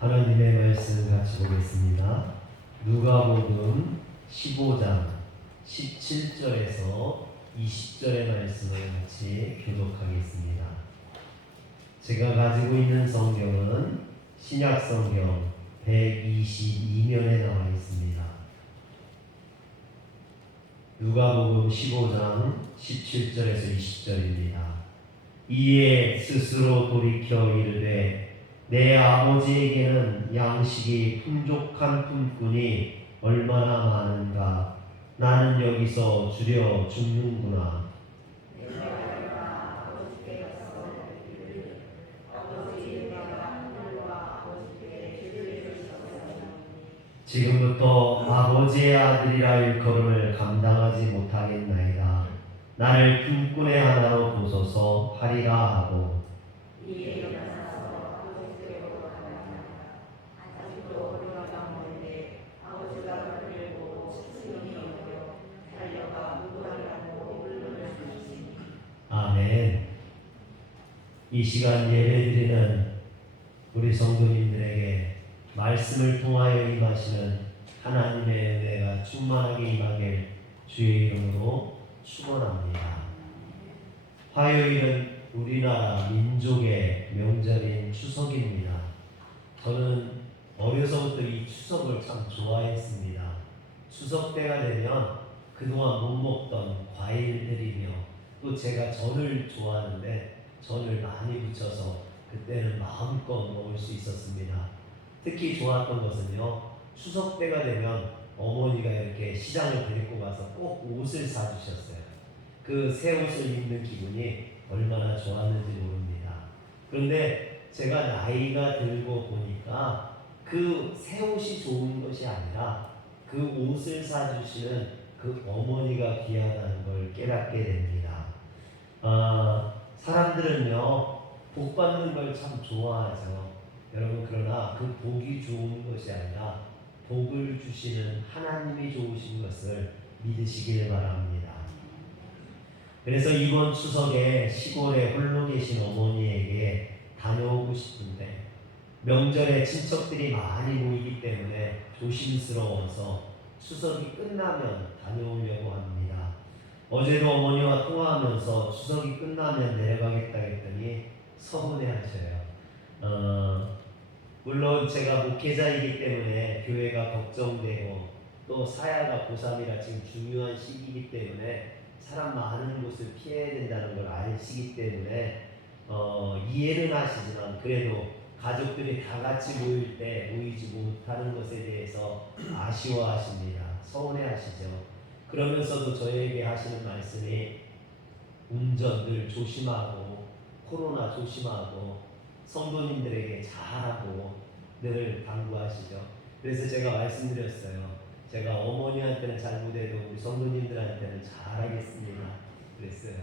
하나님의 말씀 같이 보겠습니다. 누가복음 15장 17절에서 20절의 말씀을 같이 교독하겠습니다. 제가 가지고 있는 성경은 신약 성경 122면에 나와 있습니다. 누가복음 15장 17절에서 20절입니다. 이에 스스로 돌이켜 이르되 내 아버지에게는 양식이 풍족한 품꾼이 얼마나 많은가. 나는 여기서 주려 죽는구나. 지금부터 아버지의 아들이라 일컬음을 감당하지 못하겠나이다. 나를 품꾼의 하나로 보소서 하리라 하고 아멘. 이 시간 예배드리는 우리 성도님들에게 말씀을 통하여 임하시는 하나님의 은혜가 충만하게 임하길 주의 이름으로 축원합니다. 화요일은 우리나라 민족의 명절인 추석입니다. 저는 어려서부터 이 추석을 참 좋아했습니다. 추석 때가 되면 그동안 못 먹던 과일들이며 또 제가 전을 좋아하는데 전을 많이 부쳐서 그때는 마음껏 먹을 수 있었습니다. 특히 좋았던 것은요, 추석 때가 되면 어머니가 이렇게 시장을 데리고 가서 꼭 옷을 사주셨어요. 그 새 옷을 입는 기분이 얼마나 좋았는지 모릅니다. 그런데 제가 나이가 들고 보니까 그 새 옷이 좋은 것이 아니라 그 옷을 사주시는 그 어머니가 귀하다는 걸 깨닫게 됩니다. 사람들은요, 복 받는 걸 참 좋아하죠. 여러분, 그러나 그 복이 좋은 것이 아니라 복을 주시는 하나님이 좋으신 것을 믿으시길 바랍니다. 그래서 이번 추석에 시골에 홀로 계신 어머니에게 다녀오고 싶은데 명절에 친척들이 많이 모이기 때문에 조심스러워서 추석이 끝나면 다녀오려고 합니다. 어제도 어머니와 통화하면서 추석이 끝나면 내려가겠다 했더니 서운해하셔요. 물론 제가 목회자이기 때문에 교회가 걱정되고 또 사야가 고3이라 지금 중요한 시기이기 때문에 사람 많은 곳을 피해야 된다는 걸 아시기 때문에 이해는 하시지만 그래도 가족들이 다 같이 모일 때 모이지 못하는 것에 대해서 아쉬워하십니다. 서운해하시죠. 그러면서도 저에게 하시는 말씀이 운전 늘 조심하고 코로나 조심하고 성도님들에게 잘하고 늘 당부하시죠. 그래서 제가 말씀드렸어요. 제가 어머니한테는 잘 못해도 우리 성도님들한테는 잘하겠습니다. 그랬어요.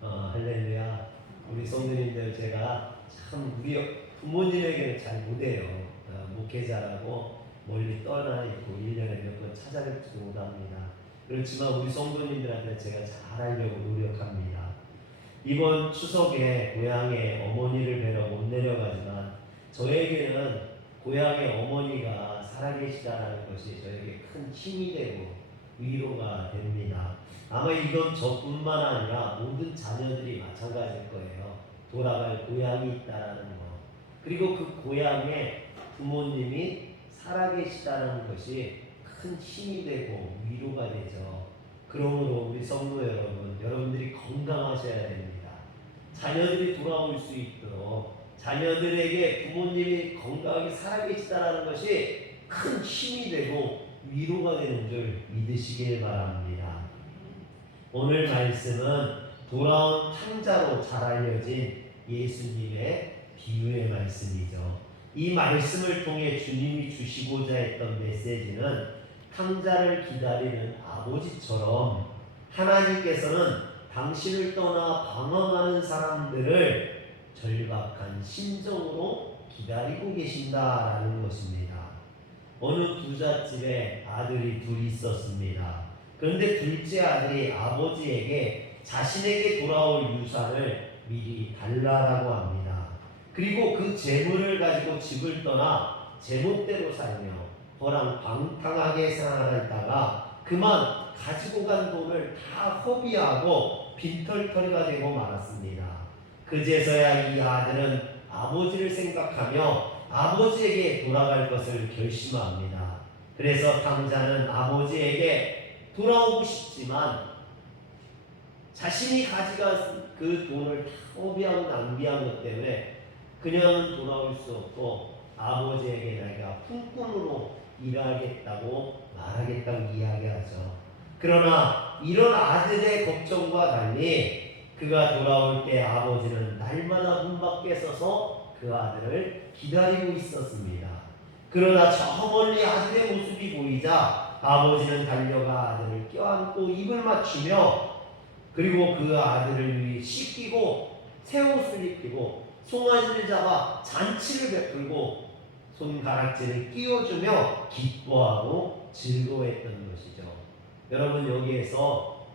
할렐루야. 우리 성도님들 제가 참 우리 부모님에게는 잘 못해요. 목회자라고 멀리 떠나 있고 1년에 몇 번 찾아뵙지도 못합니다. 그렇지만 우리 성도님들한테 제가 잘하려고 노력합니다. 이번 추석에 고향에 어머니를 뵈러 못 내려가지만 저에게는 고향의 어머니가 살아계시다는 것이 저에게 큰 힘이 되고 위로가 됩니다. 아마 이건 저뿐만 아니라 모든 자녀들이 마찬가지일 거예요. 돌아갈 고향이 있다는 것. 그리고 그 고향에 부모님이 살아계시다는 것이 큰 힘이 되고 위로가 되죠. 그러므로 우리 성도 여러분, 여러분들이 건강하셔야 됩니다. 자녀들이 돌아올 수 있도록 자녀들에게 부모님이 건강하게 살아계시다는 것이 큰 힘이 되고 위로가 되는 줄 믿으시길 바랍니다. 오늘 말씀은 돌아온 탕자로 잘 알려진 예수님의 비유의 말씀이죠. 이 말씀을 통해 주님이 주시고자 했던 메시지는 탕자를 기다리는 아버지처럼 하나님께서는 당신을 떠나 방황하는 사람들을 절박한 심정으로 기다리고 계신다라는 것입니다. 어느 부잣집에 아들이 둘이 있었습니다. 그런데 둘째 아들이 아버지에게 자신에게 돌아올 유산을 미리 달라라고 합니다. 그리고 그 재물을 가지고 집을 떠나 제멋대로 살며 허랑방탕하게 생활하다가 그만 가지고 간 돈을 다 허비하고 빈털터리가 되고 말았습니다. 그제서야 이 아들은 아버지를 생각하며 아버지에게 돌아갈 것을 결심합니다. 그래서 당자는 아버지에게 돌아오고 싶지만 자신이 가져간 그 돈을 다 허비하고 낭비한 것 때문에 그냥은 돌아올 수 없고 아버지에게 내가 품꾼으로 일하겠다고 말하겠다고 이야기하죠. 그러나 이런 아들의 걱정과 달리 그가 돌아올 때 아버지는 날마다 문 밖에 서서 그 아들을 기다리고 있었습니다. 그러나 저 멀리 아들의 모습이 보이자 아버지는 달려가 아들을 껴안고 입을 맞추며 그리고 그 아들을 씻기고 새 옷을 입히고 송아지를 잡아 잔치를 베풀고 손가락질을 끼워주며 기뻐하고 즐거워했던 것이죠. 여러분, 여기에서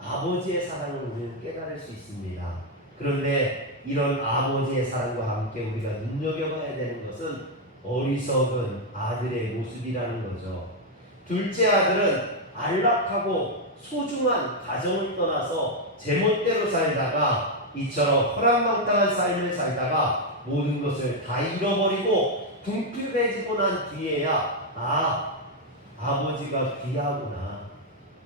아버지의 사랑을 우리는 깨달을 수 있습니다. 그런데 이런 아버지의 사랑과 함께 우리가 눈여겨봐야 되는 것은 어리석은 아들의 모습이라는 거죠. 둘째 아들은 안락하고 소중한 가정을 떠나서 제멋대로 살다가 이처럼 허랑방탕한 삶을 살다가 모든 것을 다 잃어버리고 둥필해지고 난 뒤에야 아버지가 귀하구나,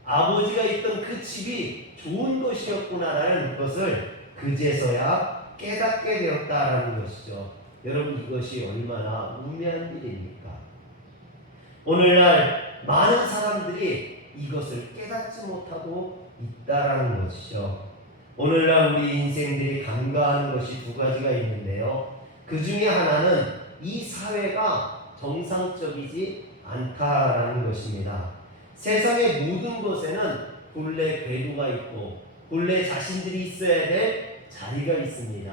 아버지가 있던 그 집이 좋은 것이었구나라는 것을 그제서야 깨닫게 되었다라는 것이죠. 여러분, 이것이 얼마나 우매한 일입니까? 오늘날 많은 사람들이 이것을 깨닫지 못하고 있다라는 것이죠. 오늘날 우리 인생들이 간과하는 것이 두 가지가 있는데요. 그 중에 하나는 이 사회가 정상적이지 않다라는 것입니다. 세상의 모든 것에는 본래 궤도가 있고 본래 자신들이 있어야 될 자리가 있습니다.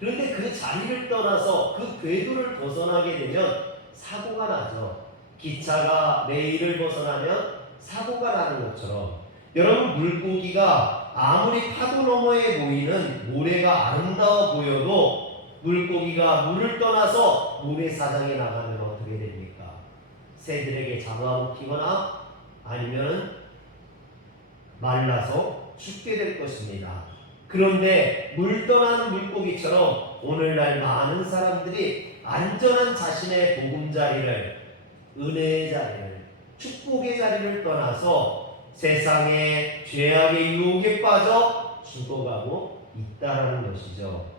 그런데 그 자리를 떠나서 그 궤도를 벗어나게 되면 사고가 나죠. 기차가 레일을 벗어나면 사고가 나는 것처럼 여러분, 물고기가 아무리 파도 너머에 보이는 모래가 아름다워 보여도 물고기가 물을 떠나서 모래사장에 나가면 어떻게 됩니까? 새들에게 잡아먹히거나 아니면 말라서 죽게 될 것입니다. 그런데 물 떠나는 물고기처럼 오늘날 많은 사람들이 안전한 자신의 보금자리를, 은혜의 자리를, 축복의 자리를 떠나서 세상의 죄악의 유혹에 빠져 죽어가고 있다라는 것이죠.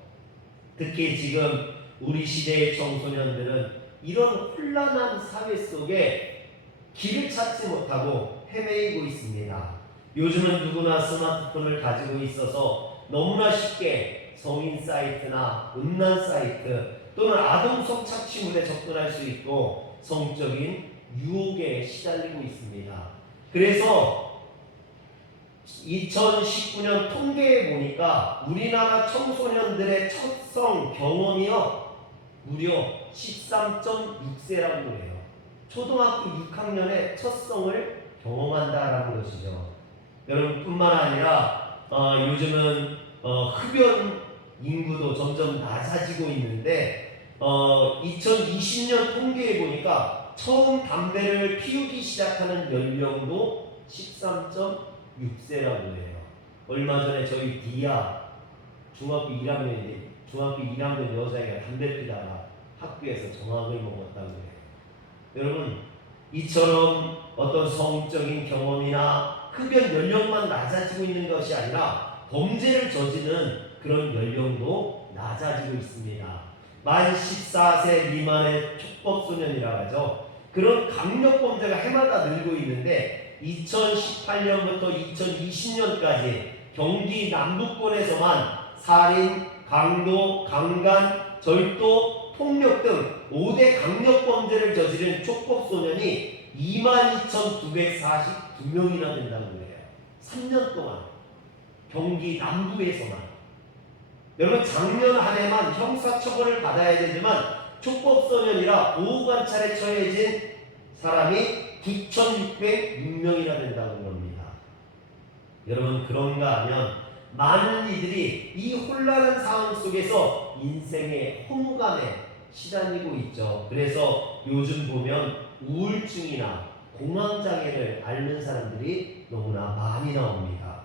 특히 지금 우리 시대의 청소년들은 이런 혼란한 사회 속에 길을 찾지 못하고 헤매이고 있습니다. 요즘은 누구나 스마트폰을 가지고 있어서 너무나 쉽게 성인 사이트나 음란 사이트 또는 아동 성착취물에 접근할 수 있고 성적인 유혹에 시달리고 있습니다. 그래서 2019년 통계에 보니까 우리나라 청소년들의 첫성 경험이요 무려 13.6세라고 해요. 초등학교 6학년에 첫성을 경험한다라는 것이죠. 여러분, 뿐만 아니라 요즘은 흡연 인구도 점점 낮아지고 있는데 2020년 통계에 보니까 처음 담배를 피우기 시작하는 연령도 13.6세라고 해요. 얼마 전에 저희 디아 중학교 1학년 여자애가 담배 피다가 학교에서 정학을 먹었다고 해요. 여러분, 이처럼 어떤 성적인 경험이나 흡연 연령만 낮아지고 있는 것이 아니라 범죄를 저지르는 그런 연령도 낮아지고 있습니다. 만 14세 미만의 촉법소년이라고 하죠. 그런 강력범죄가 해마다 늘고 있는데 2018년부터 2020년까지 경기 남부권에서만 살인, 강도, 강간, 절도, 폭력 등 5대 강력범죄를 저지른 촉법소년이 22,942명이나 된다는 거예요. 3년 동안 경기 남부에서만. 여러분, 작년 한 해만 형사처벌을 받아야 되지만 촉법소년이라 보호관찰에 처해진 사람이 9,606명이나 된다는 겁니다. 여러분, 그런가 하면 많은 이들이 이 혼란한 상황 속에서 인생의 허무감에 시달리고 있죠. 그래서 요즘 보면 우울증이나 공황장애를 앓는 사람들이 너무나 많이 나옵니다.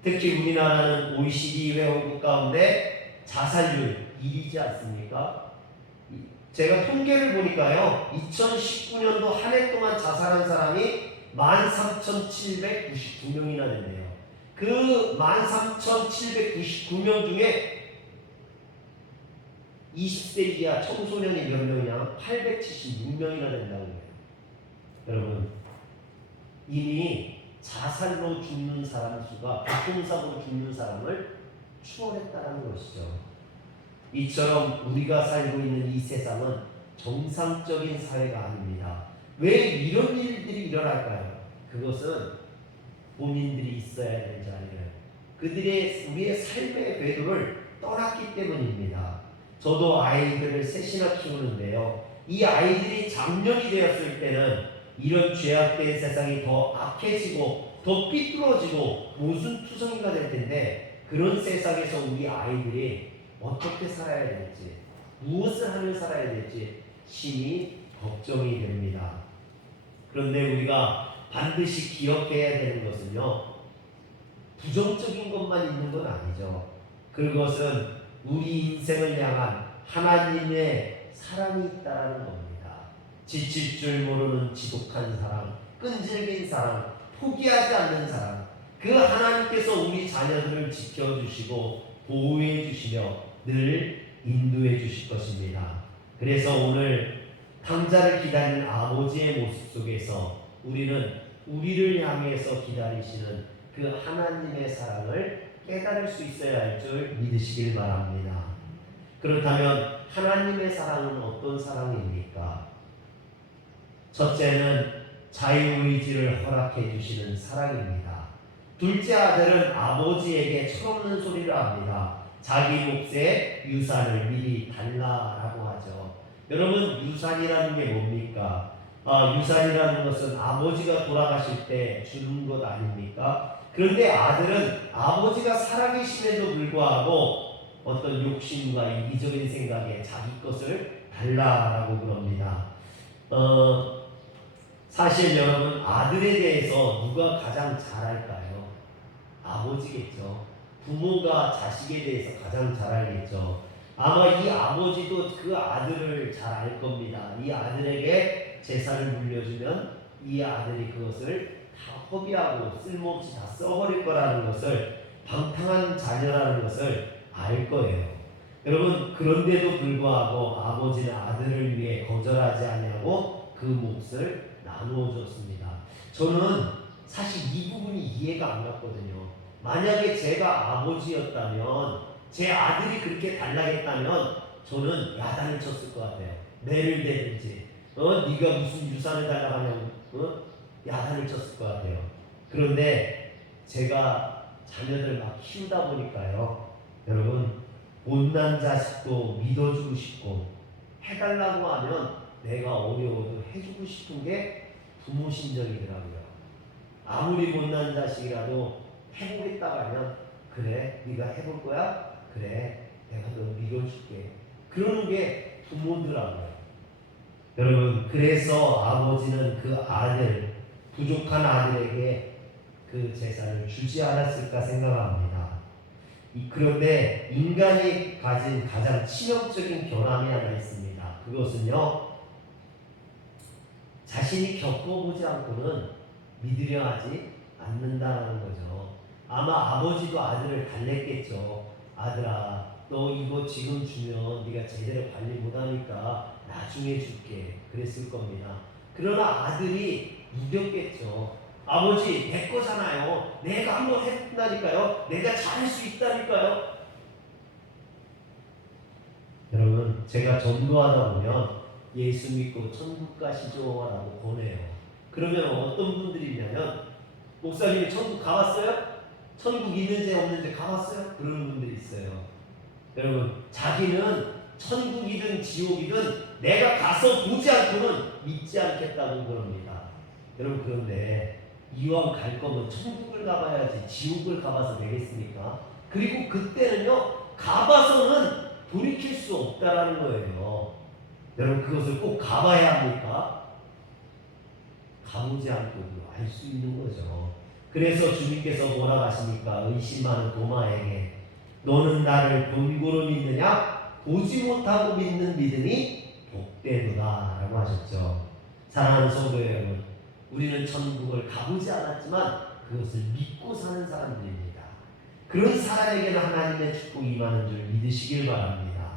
특히 우리나라는 OECD 회원국 가운데 자살률 1위지 않습니까? 제가 통계를 보니까요, 2019년도 한 해 동안 자살한 사람이 13,799명이나 된대요. 그 13,799명 중에 20세 이하 청소년이 몇 명이냐? 876명이나 된다고 해요. 여러분, 이미 자살로 죽는 사람 수가 교통사고로 죽는 사람을 추월했다는 것이죠. 이처럼 우리가 살고 있는 이 세상은 정상적인 사회가 아닙니다. 왜 이런 일들이 일어날까요? 그것은 본인들이 있어야 될 자리를, 우리의 삶의 궤도를 떠났기 때문입니다. 저도 아이들을 셋이나 키우는데요, 이 아이들이 장년이 되었을 때는 이런 죄악된 세상이 더 악해지고 더 삐뚤어지고 모순투성이가 될 텐데, 그런 세상에서 우리 아이들이 어떻게 살아야 될지, 무엇을 하며 살아야 될지 심히 걱정이 됩니다. 그런데 우리가 반드시 기억해야 되는 것은요, 부정적인 것만 있는 건 아니죠. 그것은 우리 인생을 향한 하나님의 사랑이 있다는 겁니다. 지칠 줄 모르는 지독한 사랑, 끈질긴 사랑, 포기하지 않는 사랑, 그 하나님께서 우리 자녀들을 지켜주시고 보호해 주시며 늘 인도해 주실 것입니다. 그래서 오늘 탕자를 기다리는 아버지의 모습 속에서 우리는 우리를 향해서 기다리시는 그 하나님의 사랑을 깨달을 수 있어야 할 줄 믿으시길 바랍니다. 그렇다면 하나님의 사랑은 어떤 사랑입니까? 첫째는 자유의지를 허락해 주시는 사랑입니다. 둘째 아들은 아버지에게 철없는 소리를 합니다. 자기 몫의 유산을 미리 달라라고 하죠. 여러분, 유산이라는 게 뭡니까? 유산이라는 것은 아버지가 돌아가실 때 주는 것 아닙니까? 그런데 아들은 아버지가 살아계심에도 불구하고 어떤 욕심과 이기적인 생각에 자기 것을 달라라고 그럽니다. 사실 여러분, 아들에 대해서 누가 가장 잘 알까요? 아버지겠죠. 부모가 자식에 대해서 가장 잘 알겠죠. 아마 이 아버지도 그 아들을 잘 알 겁니다. 이 아들에게 재산을 물려주면 이 아들이 그것을 다 허비하고 쓸모없이 다 써버릴 거라는 것을, 방탕한 자녀라는 것을 알 거예요. 여러분, 그런데도 불구하고 아버지는 아들을 위해 거절하지 아니하고 그 몫을 나누어 줬습니다. 저는 사실 이 부분이 이해가 안 갔거든요. 만약에 제가 아버지였다면, 제 아들이 그렇게 달라겠다면 저는 야단을 쳤을 것 같아요. 매를 대든지, 네가 무슨 유산을 달라고 하냐고, 야단을 쳤을 것 같아요. 그런데 제가 자녀들 막 키우다 보니까요, 여러분, 못난 자식도 믿어주고 싶고, 해달라고 하면 내가 어려워도 해주고 싶은 게 부모 심정이더라고요. 아무리 못난 자식이라도 해보겠다고 하면, 그래, 네가 해볼 거야? 그래, 내가 너 밀어줄게. 그러는 게 부모더라고요. 여러분, 그래서 아버지는 그 아들, 부족한 아들에게 그 재산을 주지 않았을까 생각합니다. 그런데 인간이 가진 가장 치명적인 결함이 하나 있습니다. 그것은요, 자신이 겪어보지 않고는 믿으려 하지 않는다는 거죠. 아마 아버지도 아들을 달랬겠죠. 아들아, 너 이거 지금 주면 네가 제대로 관리 못하니까 나중에 줄게. 그랬을 겁니다. 그러나 아들이 우겼겠죠. 아버지, 내 거잖아요. 내가 한번 했다니까요. 내가 잘할 수 있다니까요. 여러분, 제가 전도하다 보면 예수 믿고 천국 가시죠라고 권해요. 그러면 어떤 분들이냐면, 목사님이 천국 가봤어요? 천국 있는지 없는지 가봤어요? 그러는 분들이 있어요. 여러분, 자기는 천국이든 지옥이든 내가 가서 보지 않고는 믿지 않겠다고 그럽니다. 여러분, 그런데 이왕 갈 거면 천국을 가봐야지 지옥을 가봐서 되겠습니까? 그리고 그때는요, 가봐서는 돌이킬 수 없다라는 거예요. 여러분 그것을 꼭 가봐야 합니까? 가보지 않고도 알 수 있는 거죠. 그래서 주님께서 뭐라고 하십니까? 의심하는 도마에게 너는 나를 본고로 믿느냐? 보지 못하고 믿는 믿음이 복되도다 라고 하셨죠. 사랑하는 성도 여러분, 우리는 천국을 가보지 않았지만 그것을 믿고 사는 사람들입니다. 그런 사람에게는 하나님의 축복이 임하는 줄 믿으시길 바랍니다.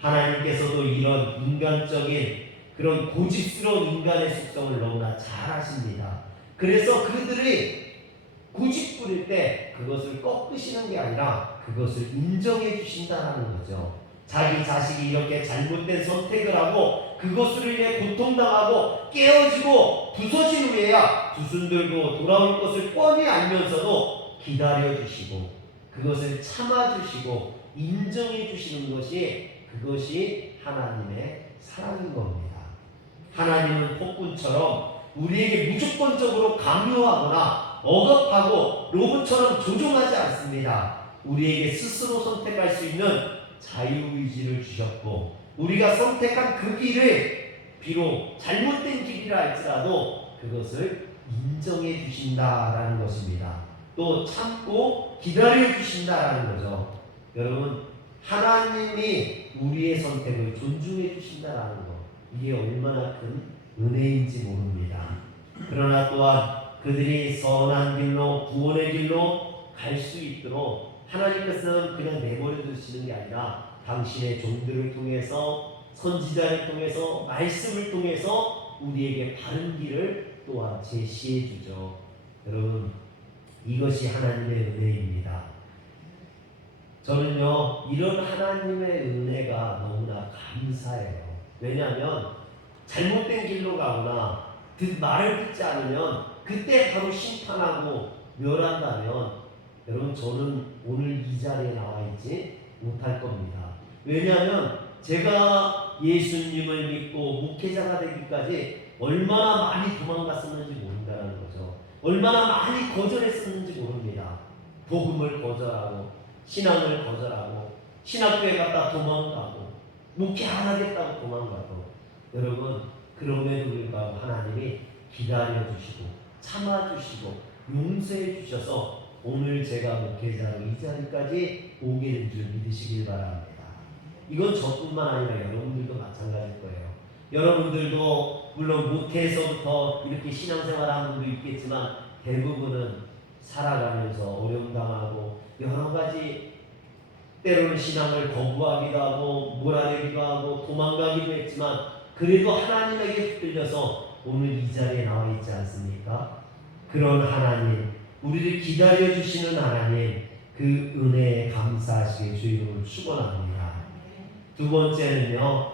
하나님께서도 이런 인간적인 그런 고집스러운 인간의 속성을 너무나 잘 아십니다. 그래서 그들이 고집 부릴 때 그것을 꺾으시는 게 아니라 그것을 인정해 주신다는 거죠. 자기 자식이 이렇게 잘못된 선택을 하고 그것으로 인해 고통당하고 깨어지고 부서진 후에야 두 손 들고 돌아올 것을 뻔히 알면서도 기다려주시고 그것을 참아주시고 인정해 주시는 그것이 하나님의 사랑인 겁니다. 하나님은 폭군처럼 우리에게 무조건적으로 강요하거나 억압하고 로봇처럼 조종하지 않습니다. 우리에게 스스로 선택할 수 있는 자유의지를 주셨고 우리가 선택한 그 길을 비록 잘못된 길이라 할지라도 그것을 인정해 주신다라는 것입니다. 또 참고 기다려 주신다라는 거죠. 여러분 하나님이 우리의 선택을 존중해 주신다라는 것 이게 얼마나 큰 은혜인지 모릅니다. 그러나 또한 그들이 선한 길로 구원의 길로 갈 수 있도록 하나님께서는 그냥 내버려 두시는 게 아니라 당신의 종들을 통해서 선지자를 통해서 말씀을 통해서 우리에게 바른 길을 또한 제시해 주죠. 여러분 이것이 하나님의 은혜입니다. 저는요 이런 하나님의 은혜가 너무나 감사해요. 왜냐하면 잘못된 길로 가거나 말을 듣지 않으면 그때 바로 심판하고 멸한다면 여러분 저는 오늘 이 자리에 나와 있지 못할 겁니다. 왜냐하면 제가 예수님을 믿고 목회자가 되기까지 얼마나 많이 도망갔었는지 모른다는 거죠. 얼마나 많이 거절했었는지 모릅니다. 복음을 거절하고 신앙을 거절하고 신학교에 갔다 도망가고 목회 안 하겠다고 도망가고 여러분 그럼에도 불구하고 하나님이 기다려주시고 참아주시고 용서해 주셔서 오늘 제가 목회자로 이 자리까지 오게 된 줄 믿으시길 바랍니다. 이건 저뿐만 아니라 여러분들도 마찬가지일 거예요. 여러분들도 물론 목회에서부터 이렇게 신앙생활하는 분도 있겠지만 대부분은 살아가면서 어려움 당하고 여러 가지 때로는 신앙을 거부하기도 하고 몰아내기도 하고 도망가기도 했지만 그래도 하나님에게 붙들려서 오늘 이 자리에 나와 있지 않습니까? 그런 하나님, 우리를 기다려주시는 하나님, 그 은혜에 감사하시길 주 이름으로 축원합니다. 두 번째는요,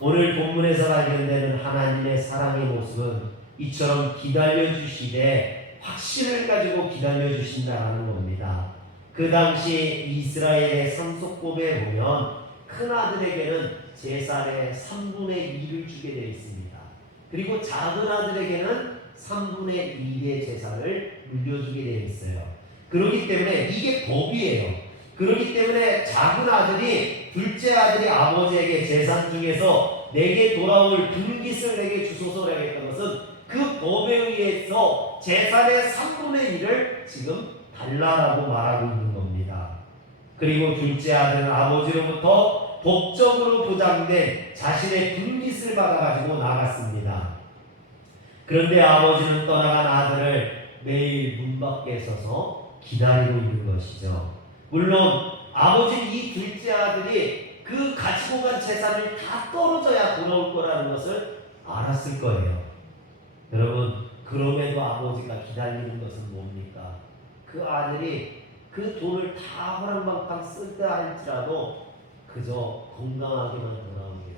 오늘 본문에서 발견되는 하나님의 사랑의 모습은 이처럼 기다려주시되 확신을 가지고 기다려주신다는 겁니다. 그 당시 이스라엘의 상속법에 보면 큰아들에게는 제사의 3분의 2를 주게 되어 있습니다. 그리고 작은 아들에게는 3분의 2의 제사를 물려주게 되어 있어요. 그렇기 때문에 이게 법이에요. 그렇기 때문에 작은 아들이 둘째 아들이 아버지에게 재산 중에서 내게 돌아올 분깃을 내게 주소서라고 했던 것은 그 법에 의해서 재산의 3분의 1을 지금 달라라고 말하고 있는 겁니다. 그리고 둘째 아들은 아버지로부터 법적으로 보장된 자신의 분깃을 받아가지고 나갔습니다. 그런데 아버지는 떠나간 아들을 매일 문 밖에 서서 기다리고 있는 것이죠. 물론 아버지는 이 둘째 아들이 그 가지고 간 재산을 다 떨어져야 돌아올 거라는 것을 알았을 거예요. 여러분 그럼에도 아버지가 기다리는 것은 뭡니까? 그 아들이 그 돈을 다 호랑방탕 쓸다 할지라도 그저 건강하게만 돌아오기를,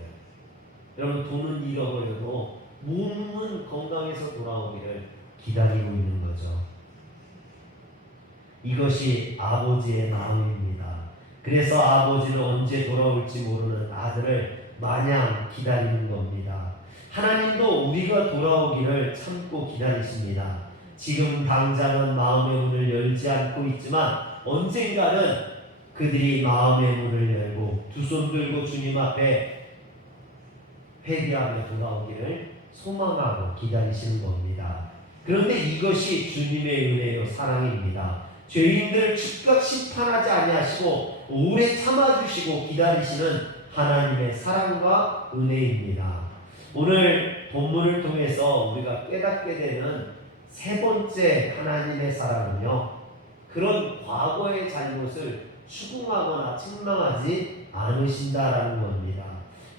여러분 돈은 잃어버려도 몸은 건강해서 돌아오기를 기다리고 있는 거죠. 이것이 아버지의 마음입니다. 그래서 아버지는 언제 돌아올지 모르는 아들을 마냥 기다리는 겁니다. 하나님도 우리가 돌아오기를 참고 기다리십니다. 지금 당장은 마음의 문을 열지 않고 있지만 언젠가는 그들이 마음의 문을 열고 두 손 들고 주님 앞에 회개하며 돌아오기를 소망하고 기다리시는 겁니다. 그런데 이것이 주님의 은혜요 사랑입니다. 죄인들을 즉각 심판하지 아니하시고 오래 참아주시고 기다리시는 하나님의 사랑과 은혜입니다. 오늘 본문을 통해서 우리가 깨닫게 되는 세 번째 하나님의 사랑은요, 그런 과거의 잘못을 추궁하거나 책망하지 않으신다라는 겁니다.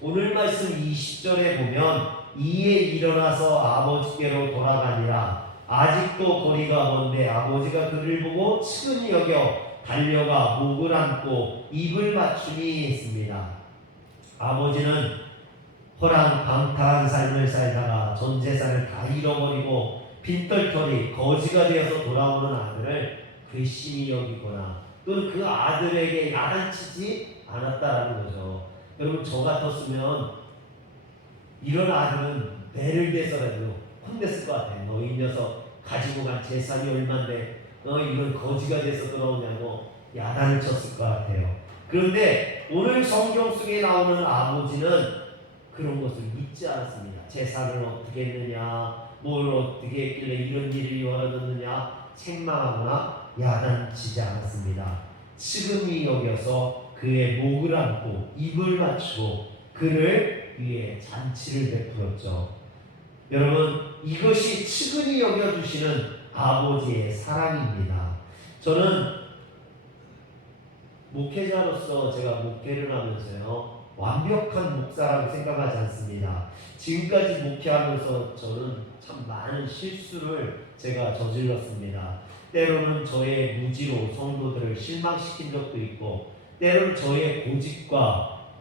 오늘 말씀 20절에 보면 이에 일어나서 아버지께로 돌아가니라. 아직도 거리가 먼데 아버지가 그를 보고 측은히 여겨 달려가 목을 안고 입을 맞추니 했습니다. 아버지는 호랑방탕한 삶을 살다가 전 재산을 다 잃어버리고 빈털터리 거지가 되어서 돌아오는 아들을 괘씸히 여기거나 또는 그 아들에게 야단치지 않았다라는 거죠. 여러분, 저 같았으면 이런 아들은 배를 대서라도 혼냈을 것 같아요. 너 이 녀석 가지고 간 재산이 얼만데 이런 거지가 돼서 돌아오냐고 야단을 쳤을 것 같아요. 그런데 오늘 성경 속에 나오는 아버지는 그런 것을 묻지 않았습니다. 재산을 어떻게 했느냐, 뭘 어떻게 했길래 이런 일이 벌어졌느냐 책망하거나 야단치지 않았습니다. 측은히 여겨서 그의 목을 안고 입을 맞추고 그를 위해 잔치를 베풀었죠. 여러분, 이것이 측은히 여겨주시는 아버지의 사랑입니다. 저는 목회자로서 제가 목회를 하면서요, 완벽한 목사라고 생각하지 않습니다. 지금까지 목회하면서 저는 참 많은 실수를 제가 저질렀습니다. 때로는 저의 무지로 성도들을 실망시킨 적도 있고, 때로는 저의 고집과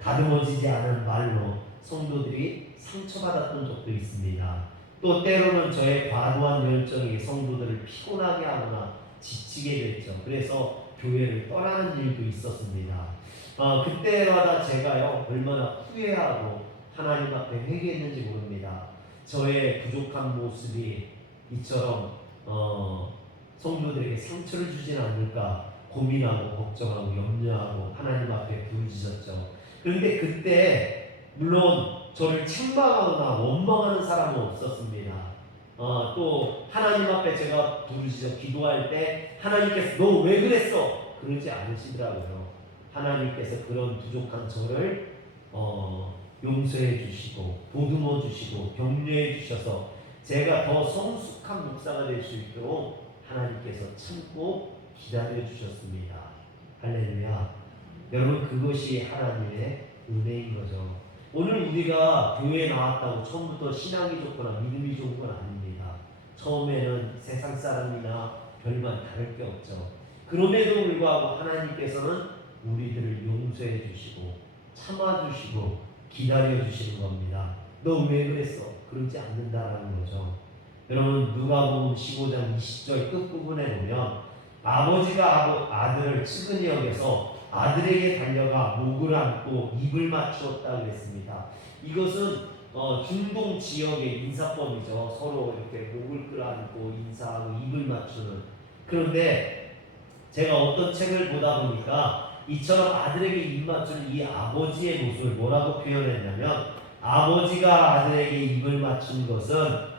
다듬어지지 않은 말로 성도들이 상처받았던 적도 있습니다. 또 때로는 저의 과도한 열정이 성도들을 피곤하게 하거나 지치게 됐죠. 그래서 교회를 떠나는 일도 있었습니다. 그때마다 제가요 얼마나 후회하고 하나님 앞에 회개했는지 모릅니다. 저의 부족한 모습이 이처럼 성도들에게 상처를 주진 않을까 고민하고 걱정하고 염려하고 하나님 앞에 부르짖었죠. 그런데 그때 물론 저를 책망하거나 원망하는 사람은 없었습니다. 또 하나님 앞에 제가 부르짖어 기도할 때 하나님께서 너 왜 그랬어? 그러지 않으시더라고요. 하나님께서 그런 부족한 저를 용서해 주시고 보듬어 주시고 격려해 주셔서 제가 더 성숙한 목사가 될 수 있도록 하나님께서 참고 기다려 주셨습니다. 할렐루야. 여러분, 그것이 하나님의 은혜인 거죠. 오늘 우리가 교회에 나왔다고 처음부터 신앙이 좋거나 믿음이 좋은 건 아닙니다. 처음에는 세상 사람이나 별반 다를 게 없죠. 그럼에도 불구하고 하나님께서는 우리들을 용서해 주시고 참아 주시고 기다려 주시는 겁니다. 너 왜 그랬어? 그러지 않는다라는 거죠. 여러분, 누가복음 15장 20절 끝부분에 보면 아버지가 아들을 측은히 여겨서 아들에게 달려가 목을 안고 입을 맞추었다 그랬습니다. 이것은 중동 지역의 인사법이죠. 서로 이렇게 목을 끌어안고 인사하고 입을 맞추는. 그런데 제가 어떤 책을 보다 보니까 이처럼 아들에게 입 맞추는 이 아버지의 모습을 뭐라고 표현했냐면, 아버지가 아들에게 입을 맞춘 것은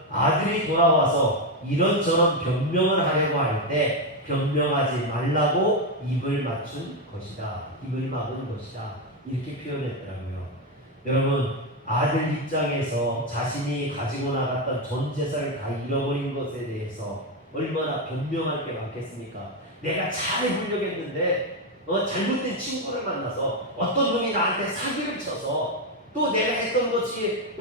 아들이 돌아와서 이런저런 변명을 하려고 할 때 변명하지 말라고 입을 맞춘 것이다. 입을 막은 것이다. 이렇게 표현했더라고요. 여러분, 아들 입장에서 자신이 가지고 나갔던 전 재산을 다 잃어버린 것에 대해서 얼마나 변명할 게 많겠습니까? 내가 잘 해보려고 했는데 잘못된 친구를 만나서 어떤 놈이 나한테 사기를 쳐서 또 내가 했던 것이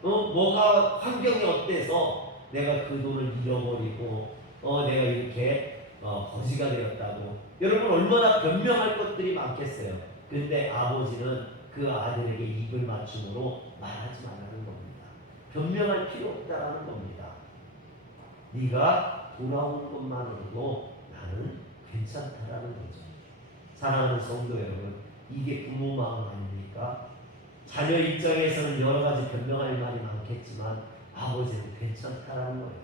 뭐가 환경이 어때서 내가 그 돈을 잃어버리고 내가 이렇게 거지가 되었다고. 여러분, 얼마나 변명할 것들이 많겠어요. 그런데 아버지는 그 아들에게 입을 맞춤으로 말하지 말라는 겁니다. 변명할 필요 없다라는 겁니다. 네가 돌아온 것만으로도 나는 괜찮다라는 거죠. 사랑하는 성도 여러분, 이게 부모 마음 아닙니까? 자녀 입장에서는 여러 가지 변명할 말이 많겠지만 아버지는 괜찮다라는 거예요.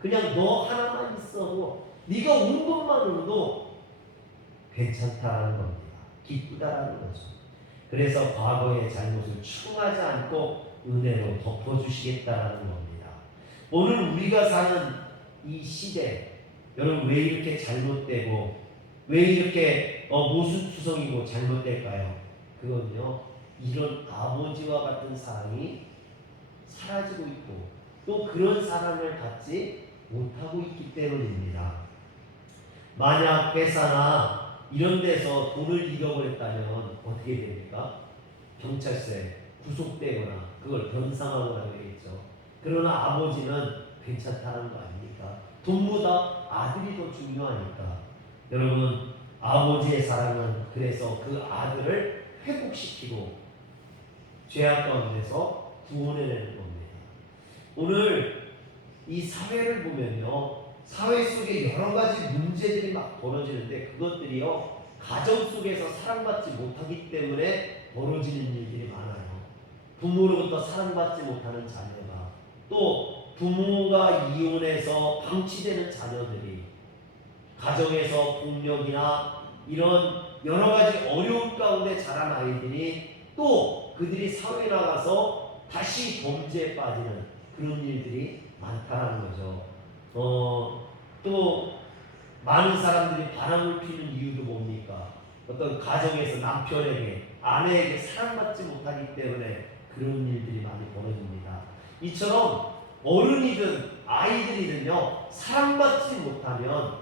그냥 너 하나만 있어도 네가 온 것만으로도 괜찮다라는 겁니다. 기쁘다라는 거죠. 그래서 과거의 잘못을 추궁하지 않고 은혜로 덮어주시겠다라는 겁니다. 오늘 우리가 사는 이 시대, 여러분 왜 이렇게 잘못되고 왜 이렇게 모순투성이고 잘못될까요? 그건요, 이런 아버지와 같은 사랑이 사라지고 있고 또 그런 사랑을 받지 못하고 있기 때문입니다. 만약 회사나 이런 데서 돈을 잃어버렸다면 어떻게 됩니까? 경찰서에 구속되거나 그걸 변상하거나 되겠죠. 그러나 아버지는 괜찮다는 거 아닙니까? 돈보다 아들이 더 중요하니까. 여러분, 아버지의 사랑은 그래서 그 아들을 회복시키고 죄악 가운데서 구원해내는 겁니다. 오늘 이 사회를 보면요, 사회 속에 여러 가지 문제들이 막 벌어지는데 그것들이요, 가정 속에서 사랑받지 못하기 때문에 벌어지는 일들이 많아요. 부모로부터 사랑받지 못하는 자녀가, 또 부모가 이혼해서 방치되는 자녀들이, 가정에서 폭력이나 이런 여러 가지 어려움 가운데 자란 아이들이 또 그들이 사회에 나가서 다시 범죄에 빠지는 그런 일들이 많다는 거죠. 또 많은 사람들이 바람을 피는 이유도 뭡니까? 어떤 가정에서 남편에게, 아내에게 사랑받지 못하기 때문에 그런 일들이 많이 벌어집니다. 이처럼 어른이든 아이들이든요, 사랑받지 못하면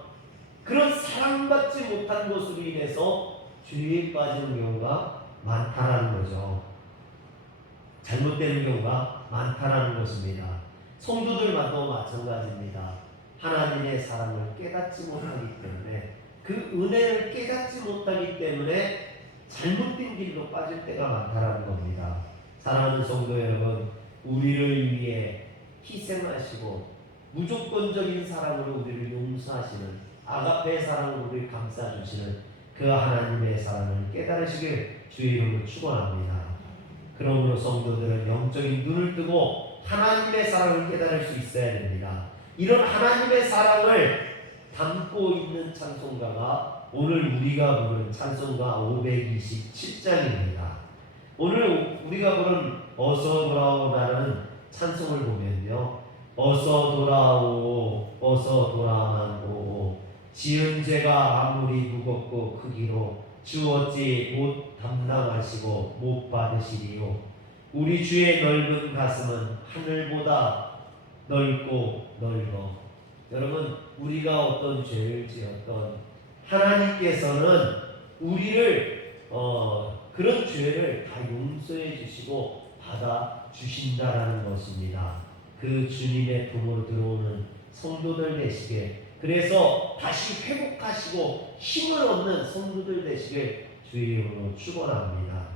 그런 사랑받지 못한 것으로 인해서 죄에 빠지는 경우가 많다는 거죠. 잘못되는 경우가 많다는 것입니다. 성도들마도 마찬가지입니다. 하나님의 사랑을 깨닫지 못하기 때문에, 그 은혜를 깨닫지 못하기 때문에 잘못된 길로 빠질 때가 많다는 겁니다. 사랑하는 성도 여러분, 우리를 위해 희생하시고 무조건적인 사랑으로 우리를 용서하시는 아가페의 사랑으로 우리를 감싸주시는 그 하나님의 사랑을 깨달으시길 주의 이름으로 축원합니다. 그러므로 성도들은 영적인 눈을 뜨고 하나님의 사랑을 깨달을 수 있어야 됩니다. 이런 하나님의 사랑을 담고 있는 찬송가가 오늘 우리가 부른 찬송가 527장입니다. 오늘 우리가 부른 어서 돌아오라는 찬송을 보면요, 어서 돌아오, 어서 돌아만 오오, 지은 죄가 아무리 무겁고 크기로 주 어찌 못 담당하시고 못 받으시리요. 우리 주의 넓은 가슴은 하늘보다 넓고 넓어. 여러분, 우리가 어떤 죄를 지었던 하나님께서는 우리를 그런 죄를 다 용서해 주시고 받아 주신다라는 것입니다. 그 주님의 품으로 들어오는 성도들 되시게, 그래서 다시 회복하시고 힘을 얻는 성도들 되시길 주의 이름으로 축원합니다.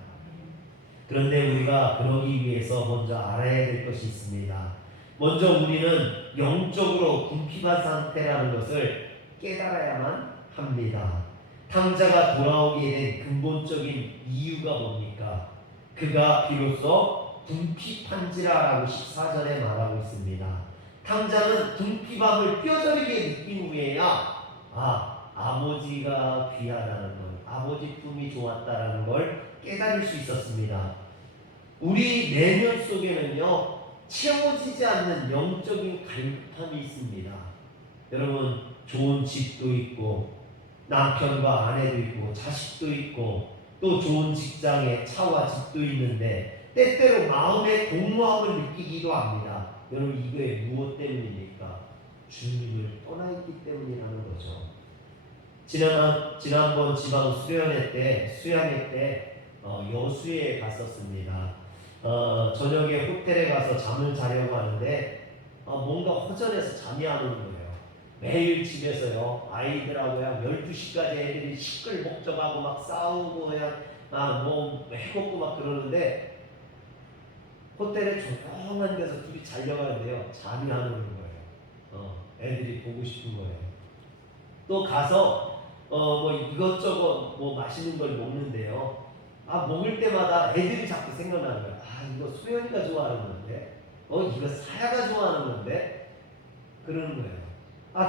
그런데 우리가 그러기 위해서 먼저 알아야 될 것이 있습니다. 먼저 우리는 영적으로 궁핍한 상태라는 것을 깨달아야만 합니다. 탕자가 돌아오게 된 근본적인 이유가 뭡니까? 그가 비로소 궁핍한지라라고 14절에 말하고 있습니다. 탕자는 궁핍함을 뼈저리게 느낀 후에야 아버지가 귀하다는 걸, 아버지 품이 좋았다라는 걸 깨달을 수 있었습니다. 우리 내면 속에는요, 채워지지 않는 영적인 갈급함이 있습니다. 여러분, 좋은 집도 있고 남편과 아내도 있고 자식도 있고 또 좋은 직장에 차와 집도 있는데 때때로 마음의 공허함을 느끼기도 합니다. 여러분, 이게 무엇 때문입니까? 주님을 떠나 있기 때문이라는 거죠. 지난번 지방 수련회 때 여수에 갔었습니다. 저녁에 호텔에 가서 잠을 자려고 하는데 뭔가 허전해서 잠이 안 오는 거예요. 매일 집에서요, 아이들하고요 12시까지 애들이 시끌벅적하고 막 싸우고 그냥 뭐 해먹고 막 그러는데 호텔에 조용한 데서 둘이 자려고 하는데요, 잠이 안 오는 거예요. 애들이 보고 싶은 거예요. 또 가서 뭐 이것저것 뭐 맛있는 걸 먹는데요, 먹을 때마다 애들이 자꾸 생각나는 거예요. 이거 소연이가 좋아하는 건데, 이거 사야가 좋아하는 건데, 그러는 거예요.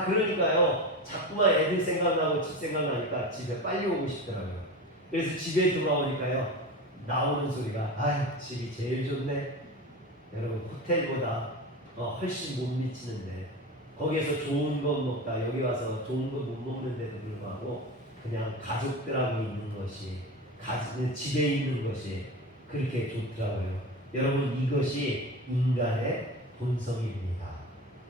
그러니까요, 자꾸만 애들 생각나고 집 생각나니까 집에 빨리 오고 싶더라고요. 그래서 집에 돌아오니까요, 나오는 소리가 아 집이 제일 좋네. 여러분 호텔보다 훨씬 못 미치는데 거기에서 좋은 것 먹다 여기 와서 좋은 것 못 먹는데도 불구하고 그냥 가족들하고 있는 것이 집에 있는 것이 그렇게 좋더라고요. 여러분 이것이 인간의 본성입니다.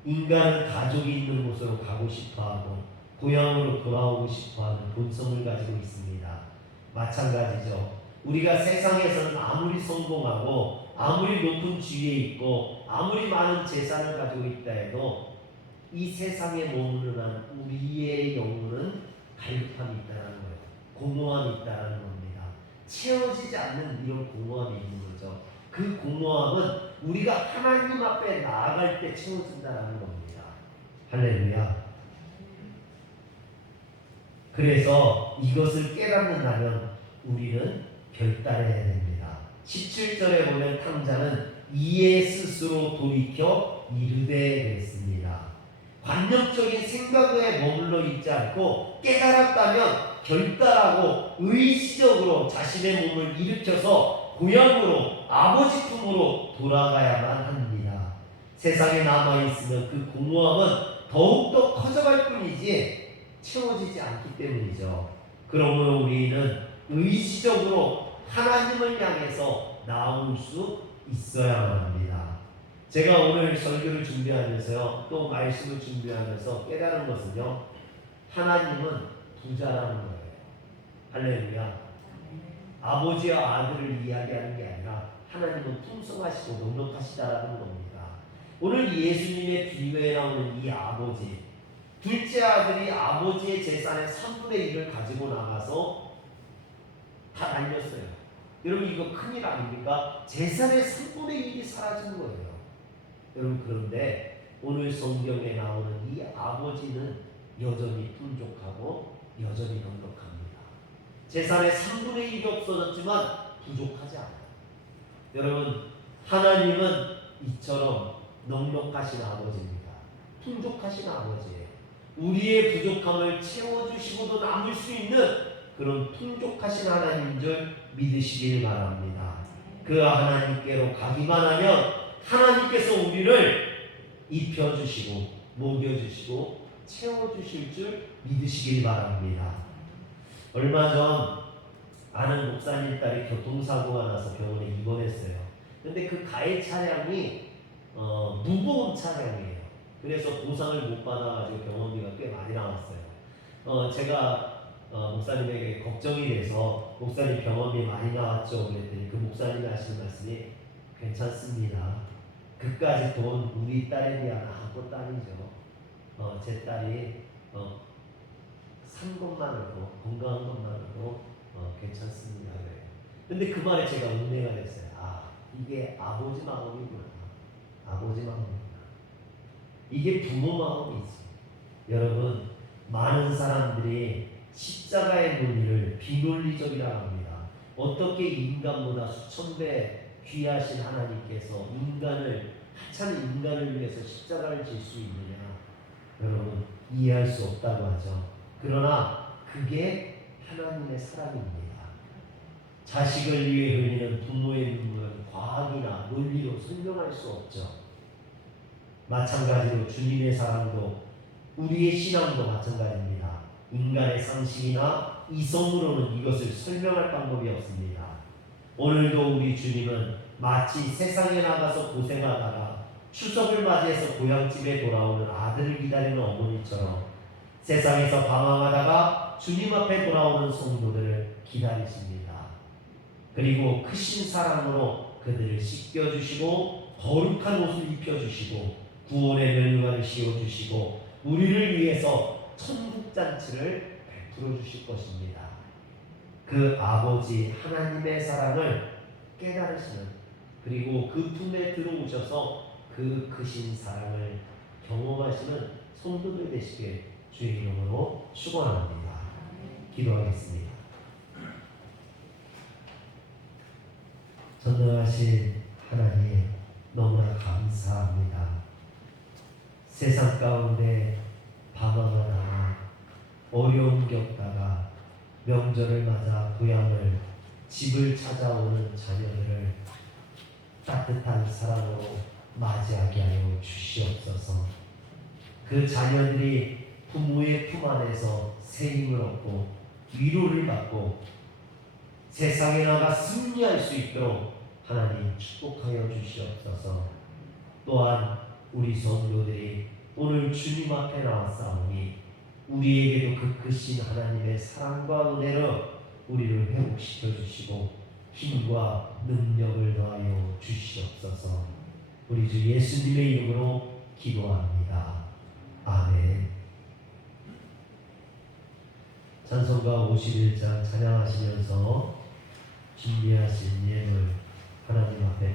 인간은 가족이 있는 곳으로 가고 싶어하고 고향으로 돌아오고 싶어하는 본성을 가지고 있습니다. 마찬가지죠. 우리가 세상에서는 아무리 성공하고 아무리 높은 지위에 있고 아무리 많은 재산을 가지고 있다 해도 이 세상에 머무는 한 우리의 영혼은 갈급함이 있다는 거예요. 공허함이 있다는 겁니다. 채워지지 않는 이런 공허함이 있는 거죠. 그 공허함은 우리가 하나님 앞에 나아갈 때 채워진다는 겁니다. 할렐루야. 그래서 이것을 깨닫는다면 우리는 결단해야 됩니다. 17절에 보면 탕자는 이에 스스로 돌이켜 이르되 그랬습니다. 관념적인 생각에 머물러 있지 않고 깨달았다면 결단하고 의지적으로 자신의 몸을 일으켜서 고향으로 아버지 품으로 돌아가야만 합니다. 세상에 남아있으면 그 공허함은 더욱더 커져갈 뿐이지 채워지지 않기 때문이죠. 그러므로 우리는 의지적으로 하나님을 향해서 나올 수 있어야만 합니다. 제가 오늘 설교를 준비하면서요, 또 말씀을 준비하면서 깨달은 것은요, 하나님은 부자라는 거예요. 할렐루야. 아버지와 아들을 이야기하는 게 아니라 하나님은 풍성하시고 넉넉하시다라는 겁니다. 오늘 예수님의 비유에 나오는 이 아버지, 둘째 아들이 아버지의 재산의 3분의 1을 가지고 나가서 다 날렸어요. 여러분 이거 큰일 아닙니까? 재산의 3분의 1이 사라진 거예요. 여러분 그런데 오늘 성경에 나오는 이 아버지는 여전히 풍족하고 여전히 넉넉합니다. 재산의 3분의 1이 없어졌지만 부족하지 않아요. 여러분 하나님은 이처럼 넉넉하신 아버지입니다. 풍족하신 아버지예요. 우리의 부족함을 채워주시고도 남을 수 있는 그런 풍족하신 하나님인 줄 믿으시길 바랍니다. 그 하나님께로 가기만 하면 하나님께서 우리를 입혀주시고 먹여주시고 채워주실 줄 믿으시길 바랍니다. 얼마 전 아는 목사님 딸이 교통사고가 나서 병원에 입원했어요. 근데 그 가해 차량이 무보험 차량이에요. 그래서 보상을 못 받아가지고 병원비가 꽤 많이 나왔어요. 제가 목사님에게 걱정이 돼서 목사님 병원비 많이 나왔죠? 그랬더니 그 목사님이 하시는 말씀이 괜찮습니다. 그까지 돈 우리 딸에 비하면 아무것도 아니죠. 제 딸이 산 것만으로 건강한 것만으로 괜찮습니다. 그래요. 근데 그 말에 제가 은혜가 됐어요. 아 이게 아버지 마음이구나. 아버지 마음이구나. 이게 부모 마음이지. 여러분 많은 사람들이 십자가의 논리를 비논리적이라고 합니다. 어떻게 인간보다 수천 배 귀하신 하나님께서 하찮은 인간을 위해서 십자가를 질 수 있느냐? 여러분 이해할 수 없다고 하죠. 그러나 그게 하나님의 사랑입니다. 자식을 위해 흘리는 부모의 눈물은 과학이나 논리로 설명할 수 없죠. 마찬가지로 주님의 사랑도 우리의 신앙도 마찬가지입니다. 인간의 상식이나 이성으로는 이것을 설명할 방법이 없습니다. 오늘도 우리 주님은 마치 세상에 나가서 고생하다가 추석을 맞이해서 고향집에 돌아오는 아들을 기다리는 어머니처럼 세상에서 방황하다가 주님 앞에 돌아오는 성도들을 기다리십니다. 그리고 크신 사랑으로 그들을 씻겨주시고 거룩한 옷을 입혀주시고 구원의 면류관을 씌워주시고 우리를 위해서 천국잔치를 베풀어 주실 것입니다. 그 아버지 하나님의 사랑을 깨달으시는, 그리고 그 품에 들어오셔서 그 크신 사랑을 경험하시는 성도들 되시길 주의 이름으로 축원합니다. 기도하겠습니다. 전능하신 하나님 너무나 감사합니다. 세상 가운데 방황하다가 어려움 겪다가 명절을 맞아 고향을 집을 찾아오는 자녀들을 따뜻한 사랑으로 맞이하게 하여 주시옵소서. 그 자녀들이 부모의 품 안에서 새 힘을 얻고 위로를 받고 세상에 나가 승리할 수 있도록 하나님 축복하여 주시옵소서. 또한 우리 성도들이 오늘 주님 앞에 나왔사오니 우리에게도 그 크신 하나님의 사랑과 은혜로 우리를 회복시켜 주시고 힘과 능력을 더하여 주시옵소서. 우리 주 예수님의 이름으로 기도합니다. 아멘. 찬송가 51장 찬양하시면서 준비하신 예물 하나님 앞에